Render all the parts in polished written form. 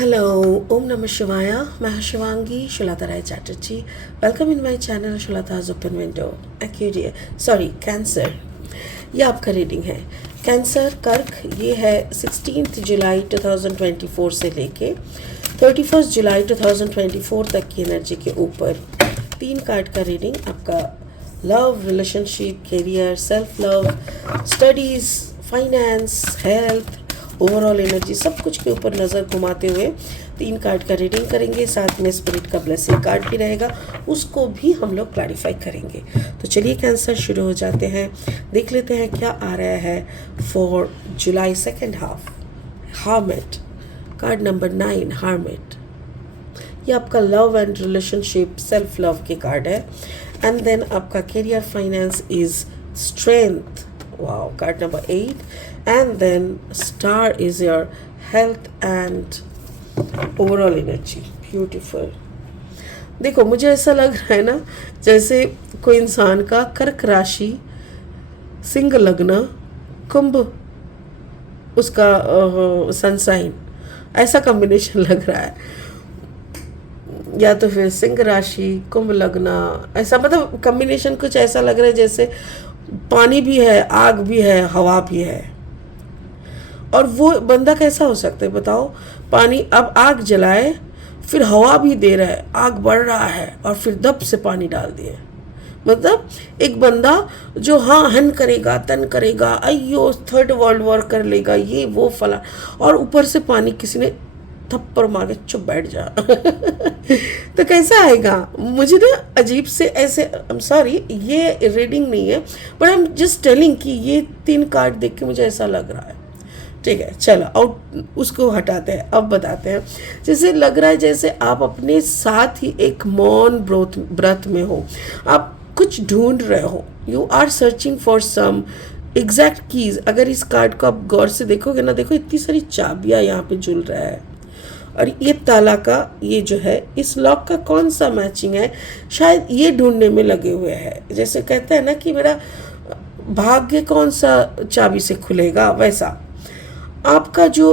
Hello, ओम नमः शिवाय। मैं हूं शिवांगी शुलता Rai Chatterjee. Welcome in my channel शुलताज ओपन विंडो। कैंसर, ये आपका रीडिंग है। कैंसर कर्क, ये है 16 जुलाई 2024 से लेके 31 जुलाई 2024 तक की एनर्जी के ऊपर 3 कार्ड का रीडिंग आपका love, relationship, career, self love, studies, finance, health, overall energy, सब कुछ के ऊपर नज़र घुमाते हुए 3 कार्ड का रीडिंग करेंगे। साथ में स्पिरिट का ब्लेसिंग कार्ड भी रहेगा, उसको भी हम लोग क्लैरिफाई करेंगे। तो चलिए कैंसर शुरू हो जाते हैं। देख लेते हैं क्या आ रहा है for July second half. Hermit, card number 9, hermit. ये आपका love and relationship, self love के कार्ड है। एंड देन आपका career, finance is strength. Wow, card number 8. And then star is your health and overall energy. Beautiful. देखो, मुझे ऐसा लग रहा है ना जैसे कोई इंसान का कर्क राशि, सिंह लग्न, कुंभ उसका सनसाइन, ऐसा कॉम्बिनेशन लग रहा है। या तो फिर सिंह राशि, कुंभ लग्न, ऐसा मतलब कॉम्बिनेशन कुछ ऐसा लग रहा है जैसे पानी भी है, आग भी है, हवा भी है। और वो बंदा कैसा हो सकता है बताओ? पानी, अब आग जलाए, फिर हवा भी दे रहा है, आग बढ़ रहा है, और फिर दब से पानी डाल दिए। मतलब एक बंदा जो हाँ हन करेगा, तन करेगा, अयो थर्ड वर्ल्ड वॉर कर लेगा, ये वो फला, और ऊपर से पानी किसी ने थप्पड़ मार के चुप बैठ जा तो कैसा आएगा? मुझे ना अजीब से ऐसे, आई एम सॉरी, ये रीडिंग नहीं है, but I am just telling कि ये 3 कार्ड देख के मुझे ऐसा लग रहा है। ठीक है, चलो आउट, उसको हटाते हैं। अब बताते हैं। जैसे लग रहा है जैसे आप अपने साथ ही एक मौन व्रत में हो, आप कुछ ढूंढ रहे हो। You are searching for some exact keys. अगर इस कार्ड को आप गौर से देखोगे ना, देखो इतनी सारी चाबियां यहाँ पे झूल रहा है, और ये ताला का ये जो है, इस लॉक का कौन सा मैचिंग है, शायद ये ढूंढने में लगे हुए हैं। जैसे कहते हैं ना कि मेरा भाग्य कौन सा चाबी से खुलेगा, वैसा आपका जो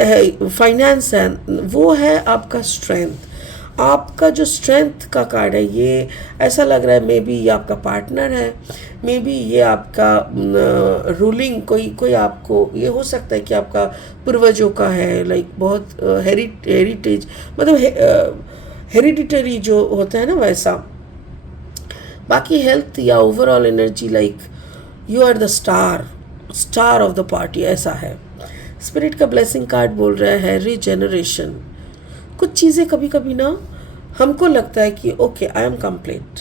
फाइनेंस है वो है आपका स्ट्रेंथ। आपका जो स्ट्रेंथ का कार्ड है, ये ऐसा लग रहा है मे बी ये आपका पार्टनर है, मे बी ये आपका रूलिंग कोई आपको, ये हो सकता है कि आपका पूर्वजों का है, लाइक बहुत हेरिटेज, मतलब हेरिडिटरी जो होता है ना, वैसा। बाकी हेल्थ या overall energy, like you are the star of the party, ऐसा है। स्पिरिट का ब्लेसिंग कार्ड बोल रहा है रिजेनरेशन। कुछ चीज़ें कभी कभी ना हमको लगता है कि okay I am complete,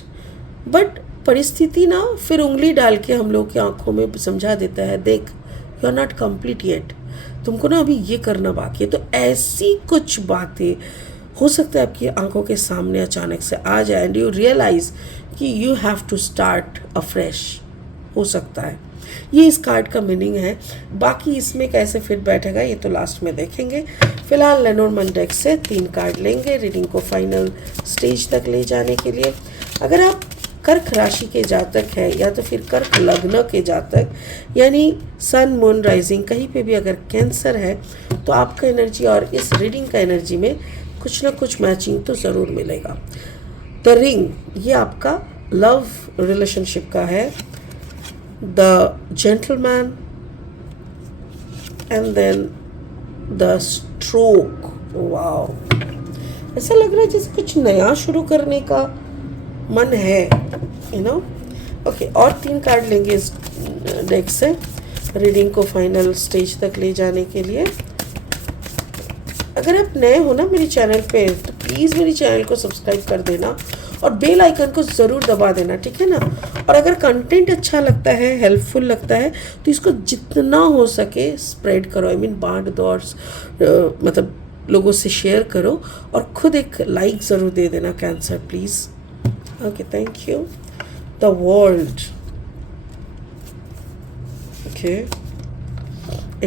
but परिस्थिति ना फिर उंगली डाल के हम लोग की आंखों में समझा देता है, देख you are not complete yet, तुमको ना अभी ये करना बाकी है। तो ऐसी कुछ बातें हो सकता है आपकी आंखों के सामने अचानक से आ जाए, एंड यू रियलाइज कि you have to start afresh. हो सकता है ये इस कार्ड का मीनिंग है। बाकी इसमें कैसे फिट बैठेगा ये तो लास्ट में देखेंगे। फिलहाल लेनोर्मैंड डेक से 3 कार्ड लेंगे रीडिंग को फाइनल स्टेज तक ले जाने के लिए। अगर आप कर्क राशि के जातक है, या तो फिर कर्क लग्न के जातक, यानी सन मून राइजिंग कहीं पे भी अगर कैंसर है, तो आपका एनर्जी और इस रीडिंग का एनर्जी में कुछ ना कुछ मैचिंग तो ज़रूर मिलेगा। द रिंग, ये आपका लव रिलेशनशिप का है। The gentleman, and then the stroke. Wow, ऐसा लग रहा है जैसे कुछ नया शुरू करने का मन है, यू नो। ओके, और 3 कार्ड लेंगे इस डेक से रीडिंग को फाइनल स्टेज तक ले जाने के लिए। अगर आप नए हो ना मेरे चैनल पे, तो प्लीज़ मेरे चैनल को सब्सक्राइब कर देना और बेल आइकन को ज़रूर दबा देना, ठीक है ना। और अगर कंटेंट अच्छा लगता है, हेल्पफुल लगता है, तो इसको जितना हो सके स्प्रेड करो, आई मीन बांट दो, और मतलब लोगों से शेयर करो, और खुद एक लाइक ज़रूर दे देना cancer, please. Okay, thank you. The world, okay,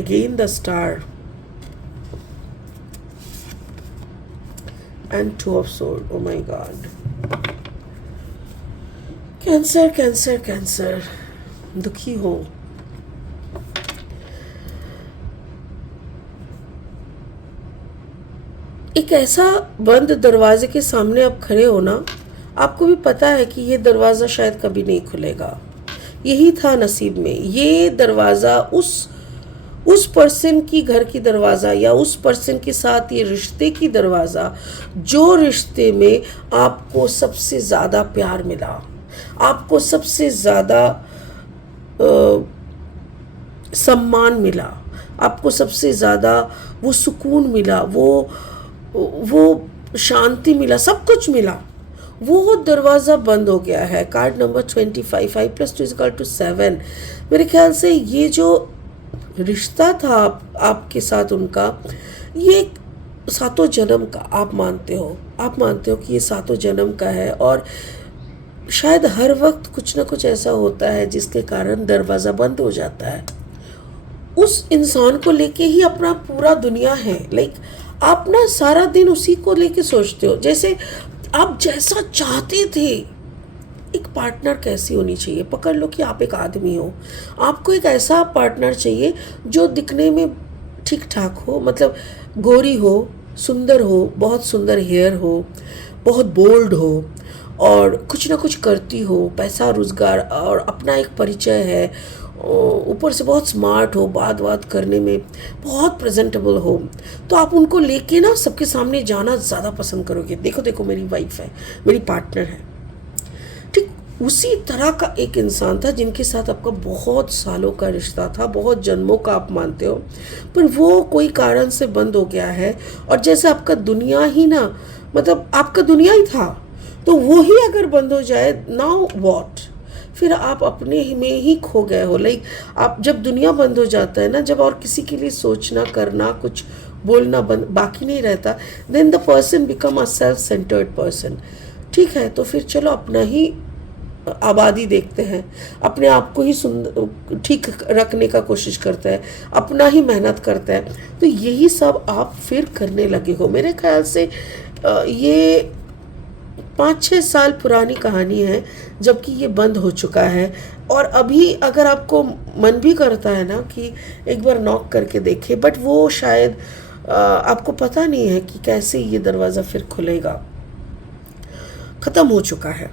again the star and 2 of swords. Oh my god, cancer cancer cancer, दुखी हो। एक ऐसा बंद दरवाजे के सामने आप खड़े हो ना, आपको भी पता है कि ये दरवाज़ा शायद कभी नहीं खुलेगा। यही था नसीब में, ये दरवाज़ा उस पर्सन की घर की दरवाज़ा या उस पर्सन के साथ ये रिश्ते की दरवाज़ा, जो रिश्ते में आपको सबसे ज़्यादा प्यार मिला, आपको सबसे ज़्यादा सम्मान मिला, आपको सबसे ज़्यादा वो सुकून मिला, वो शांति मिला, सब कुछ मिला, वो दरवाज़ा बंद हो गया है। Card number 25, 5 + 2 = 7। मेरे ख्याल से ये जो रिश्ता था आपके साथ उनका, ये सातों जन्म का आप मानते हो कि ये सातों जन्म का है। और शायद हर वक्त कुछ ना कुछ ऐसा होता है जिसके कारण दरवाज़ा बंद हो जाता है। उस इंसान को लेके ही अपना पूरा दुनिया है। लाइक आप ना सारा दिन उसी को लेके सोचते हो, जैसे आप जैसा चाहते थे। एक पार्टनर कैसी होनी चाहिए, पकड़ लो कि आप एक आदमी हो, आपको एक ऐसा पार्टनर चाहिए जो दिखने में ठीक ठाक हो, मतलब गोरी हो, सुंदर हो, बहुत सुंदर हेयर हो, बहुत बोल्ड हो और कुछ ना कुछ करती हो, पैसा रोजगार और अपना एक परिचय है, ऊपर से बहुत स्मार्ट हो, बात करने में बहुत प्रेजेंटेबल हो। तो आप उनको लेके ना सबके सामने जाना ज़्यादा पसंद करोगे। देखो मेरी वाइफ है, मेरी पार्टनर है। ठीक उसी तरह का एक इंसान था जिनके साथ आपका बहुत सालों का रिश्ता था, बहुत जन्मों का आप मानते हो, पर वो कोई कारण से बंद हो गया है। और जैसे आपका दुनिया ही ना, मतलब आपका दुनिया ही था, तो वो ही अगर बंद हो जाए, नाउ व्हाट, फिर आप अपने में ही खो गए हो। लाइक आप जब दुनिया बंद हो जाता है ना, जब और किसी के लिए सोचना, करना, कुछ बोलना बाकी नहीं रहता, then the person become a self centred person. ठीक है, तो फिर चलो अपना ही आबादी देखते हैं, अपने आप को ही ठीक रखने का कोशिश करता है, अपना ही मेहनत करता है। तो यही सब आप फिर करने लगे हो। मेरे ख्याल से ये 5-6 साल पुरानी कहानी है, जबकि ये बंद हो चुका है। और अभी अगर आपको मन भी करता है ना कि एक बार नॉक करके देखे, बट वो शायद आपको पता नहीं है कि कैसे ये दरवाज़ा फिर खुलेगा। ख़त्म हो चुका है।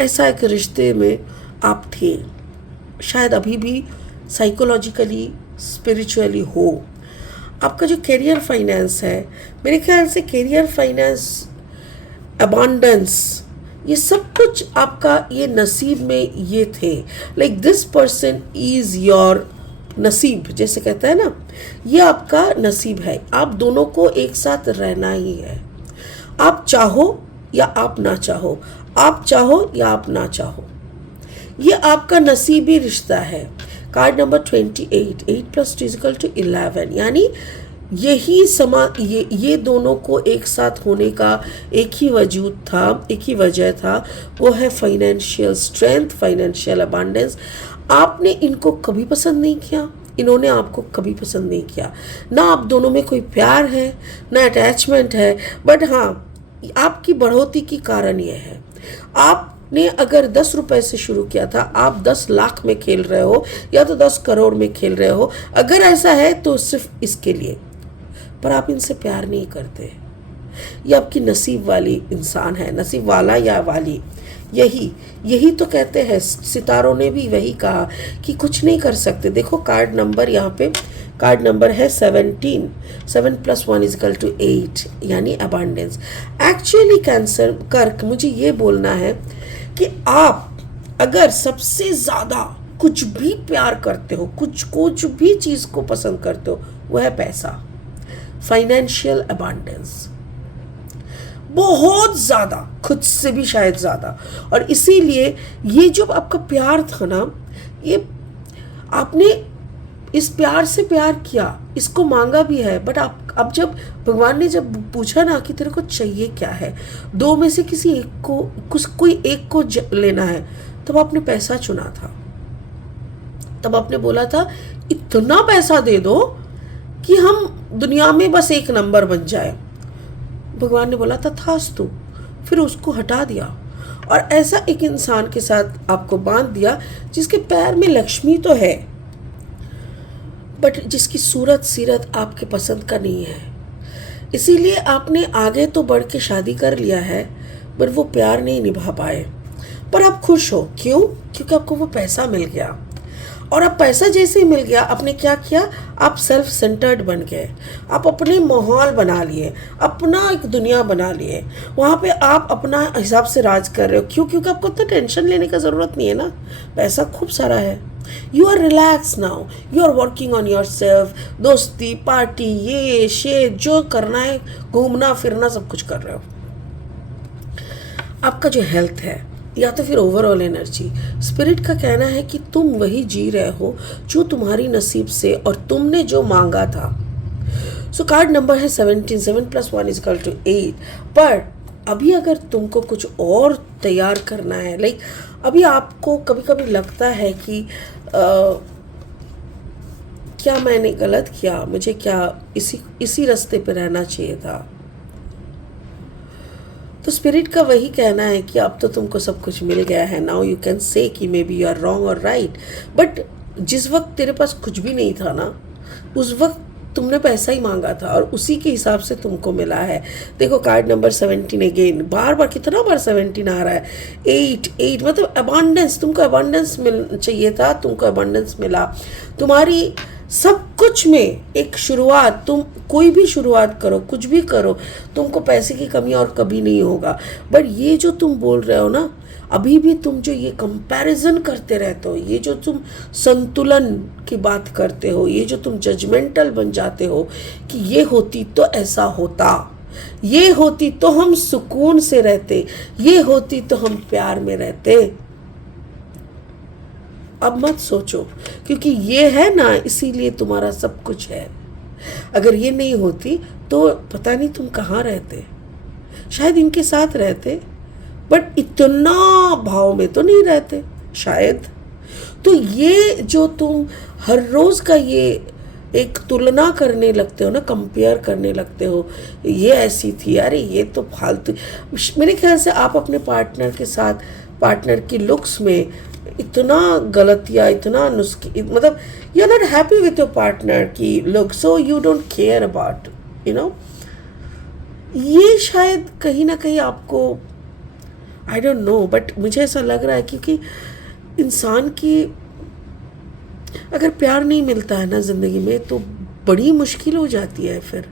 ऐसा एक रिश्ते में आप थे, शायद अभी भी साइकोलॉजिकली, स्पिरिचुअली हो। आपका जो करियर फाइनेंस है, मेरे ख्याल से करियर फाइनेंस, अबांडेंस, ये सब कुछ आपका ये नसीब में ये थे। Like this person is your नसीब, जैसे कहता है ना, ये आपका नसीब है। आप दोनों को एक साथ रहना ही है, आप चाहो या आप ना चाहो, आप चाहो या आप ना चाहो, ये आपका नसीबी रिश्ता है। कार्ड नंबर 28, 8 + 2 = 11, यानी यही ये दोनों को एक साथ होने का एक ही वजूद था, एक ही वजह था, वो है फाइनेंशियल स्ट्रेंथ, फाइनेंशियल अबांडेंस। आपने इनको कभी पसंद नहीं किया, इन्होंने आपको कभी पसंद नहीं किया, ना आप दोनों में कोई प्यार है, ना अटैचमेंट है, बट हाँ, आपकी बढ़ोतरी की कारण ये है। आपने अगर 10 रुपए से शुरू किया था, आप 10 लाख में खेल रहे हो या तो 10 करोड़ में खेल रहे हो। अगर ऐसा है तो सिर्फ इसके लिए, पर आप इनसे प्यार नहीं करते। ये आपकी नसीब वाली इंसान है, नसीब वाला या वाली, यही तो कहते हैं। सितारों ने भी वही कहा कि कुछ नहीं कर सकते। देखो कार्ड नंबर, यहाँ पे कार्ड नंबर है 17, 7 + 1 = 8, यानी अबांडेंस। एक्चुअली कैंसर, कर्क, मुझे ये बोलना है कि आप अगर सबसे ज़्यादा कुछ भी प्यार करते हो, कुछ भी चीज़ को पसंद करते हो, वह है पैसा, फाइनेंशियल अबांडेंस, बहुत ज़्यादा, खुद से भी शायद ज़्यादा। और इसीलिए ये जो आपका प्यार था ना, ये आपने इस प्यार से प्यार किया, इसको मांगा भी है, बट आप अब जब भगवान ने जब पूछा ना कि तेरे को चाहिए क्या है, दो में से किसी एक को, कोई एक को लेना है, तब आपने पैसा चुना था। तब आपने बोला था इतना पैसा दे दो कि हम दुनिया में बस एक नंबर बन जाए। भगवान ने बोला था थास्तु, फिर उसको हटा दिया और ऐसा एक इंसान के साथ आपको बांध दिया जिसके पैर में लक्ष्मी तो है, बट जिसकी सूरत सीरत आपके पसंद का नहीं है। इसीलिए आपने आगे तो बढ़ के शादी कर लिया है, पर वो प्यार नहीं निभा पाए। पर आप खुश हो, क्यों? क्योंकि आपको वो पैसा मिल गया। और अब पैसा जैसे ही मिल गया, आपने क्या किया? आप सेल्फ सेंटर्ड बन गए। आप अपने माहौल बना लिए, अपना एक दुनिया बना लिए। वहाँ पे आप अपना हिसाब से राज कर रहे हो। क्यों? क्योंकि आपको तो टेंशन लेने का ज़रूरत नहीं है ना, पैसा खूब सारा है। You are relax now, you are working on your self. दोस्ती, पार्टी, ये शे जो करना है, घूमना फिरना, सब कुछ कर रहे हो। आपका जो हेल्थ है या तो फिर ओवरऑल एनर्जी, स्पिरिट का कहना है कि तुम वही जी रहे हो जो तुम्हारी नसीब से और तुमने जो मांगा था। सो कार्ड नंबर है 17, 7 + 1 = 8। पर अभी अगर तुमको कुछ और तैयार करना है, लाइक अभी आपको कभी कभी लगता है कि क्या मैंने गलत किया, मुझे क्या इसी रास्ते पे रहना चाहिए था। तो स्पिरिट का वही कहना है कि अब तो तुमको सब कुछ मिल गया है। नाउ यू कैन से कि may be you are wrong और राइट। बट जिस वक्त तेरे पास कुछ भी नहीं था ना, उस वक्त तुमने पैसा ही मांगा था और उसी के हिसाब से तुमको मिला है। देखो कार्ड नंबर 17 अगेन, बार बार कितना बार 17 आ रहा है। 8 मतलब अबांडेंस, तुमको अबांडेंस मिल चाहिए था, तुमको अबांडेंस मिला। तुम्हारी सब कुछ में एक शुरुआत, तुम कोई भी शुरुआत करो, कुछ भी करो, तुमको पैसे की कमी और कभी नहीं होगा। बट ये जो तुम बोल रहे हो ना, अभी भी तुम जो ये कंपैरिजन करते रहते हो, ये जो तुम संतुलन की बात करते हो, ये जो तुम जजमेंटल बन जाते हो कि ये होती तो ऐसा होता, ये होती तो हम सुकून से रहते, ये होती तो हम प्यार में रहते। अब मत सोचो, क्योंकि ये है ना, इसीलिए तुम्हारा सब कुछ है। अगर ये नहीं होती तो पता नहीं तुम कहाँ रहते, शायद इनके साथ रहते, बट इतना भाव में तो नहीं रहते शायद। तो ये जो तुम हर रोज का ये एक तुलना करने लगते हो ना, कंपेयर करने लगते हो, ये ऐसी थी, अरे ये तो फालतू। मेरे ख्याल से आप अपने पार्टनर के साथ, पार्टनर की लुक्स में इतना गलतियाँ, इतना नुस्खे, मतलब you are not happy with your partner की look, so you don't care about, you know. ये शायद कहीं ना कहीं आपको, आई डोंट नो, बट मुझे ऐसा लग रहा है क्योंकि इंसान की अगर प्यार नहीं मिलता है ना ज़िंदगी में, तो बड़ी मुश्किल हो जाती है फिर।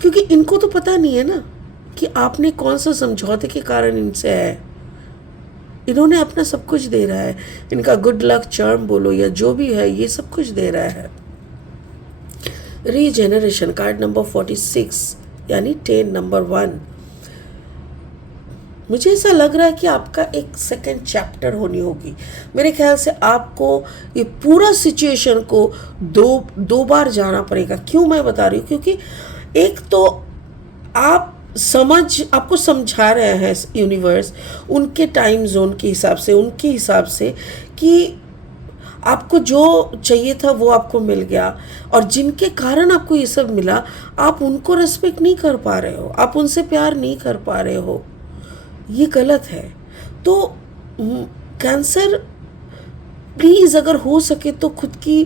क्योंकि इनको तो पता नहीं है ना कि आपने कौन सा समझौते के कारण इनसे है। इन्होंने अपना सब कुछ दे रहा है, इनका गुड लक चार्म बोलो या जो भी है, ये सब कुछ दे रहा है। रीजेनरेशन, कार्ड नंबर 46 यानी 10 नंबर 1। मुझे ऐसा लग रहा है कि आपका एक सेकंड चैप्टर होनी होगी। मेरे ख्याल से आपको ये पूरा सिचुएशन को दो बार जाना पड़ेगा। क्यों मैं बता रही हूँ? क्योंकि एक तो आपको समझा रहे हैं यूनिवर्स उनके टाइम जोन के हिसाब से, उनके हिसाब से कि आपको जो चाहिए था वो आपको मिल गया, और जिनके कारण आपको ये सब मिला, आप उनको रिस्पेक्ट नहीं कर पा रहे हो, आप उनसे प्यार नहीं कर पा रहे हो। ये गलत है। तो कैंसर, प्लीज़ अगर हो सके तो खुद की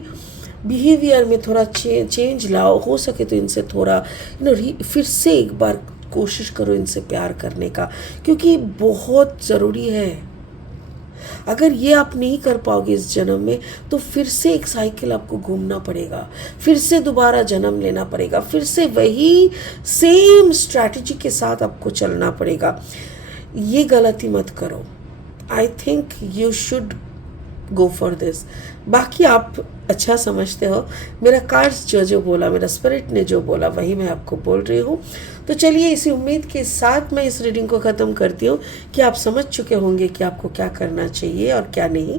बिहेवियर में थोड़ा चेंज लाओ। हो सके तो इनसे थोड़ा फिर से एक बार कोशिश करो इनसे प्यार करने का, क्योंकि बहुत ज़रूरी है। अगर ये आप नहीं कर पाओगे इस जन्म में, तो फिर से एक साइकिल आपको घूमना पड़ेगा, फिर से दोबारा जन्म लेना पड़ेगा, फिर से वही सेम स्ट्रैटेजी के साथ आपको चलना पड़ेगा। ये गलती मत करो। I think you should go for this. बाकी आप अच्छा समझते हो, मेरा कार्ड्स जो बोला, मेरा स्पिरिट ने जो बोला, वही मैं आपको बोल रही हूँ। तो चलिए, इसी उम्मीद के साथ मैं इस रीडिंग को ख़त्म करती हूँ कि आप समझ चुके होंगे कि आपको क्या करना चाहिए और क्या नहीं।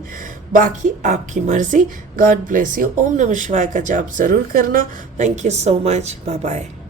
बाकी आपकी मर्ज़ी। God bless you. ओम नमः शिवाय का जाप ज़रूर करना। Thank you so much. Bye bye.